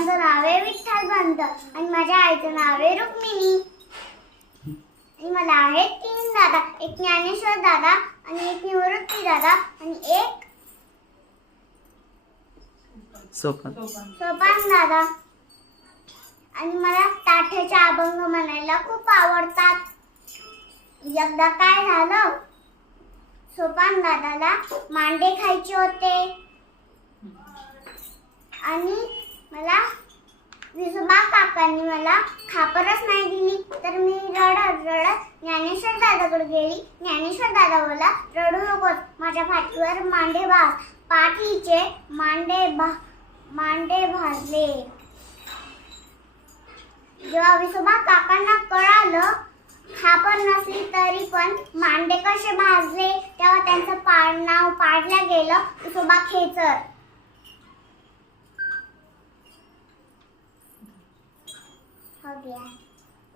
बाबांचं नाव आहे विठ्ठल पंत आणि माझ्या आईचं नाव आहे रुक्मिणी. आणि मला आहेत 3 दादा, एक ज्ञानेश्वर दादा आणि एक निवृत्ती दादा आणि एक सोपान दादा. आणि मला ताठ्याचे अभंग म्हणायला खूप आवडतात. एकदा काय झालं, सोपान दादाला मांडे खायचे होते आणि मला विसोबा काकांनी मला खापरच नाही दिली. तर मी रडत रडत ज्ञानेश्वर दादाकडे गेली. ज्ञानेश्वर दादा बोलला, रडू नकोस, माझ्या पाठीवर मांडे भाज. पाठीचे मांडे भाजले. जेव्हा विसोबा काकांना कळालं खापर नसली तरी पण मांडे कसे भाजले, तेव्हा त्यांचं नाव पाडलं गेलं विसोबा खेचर. हो गया.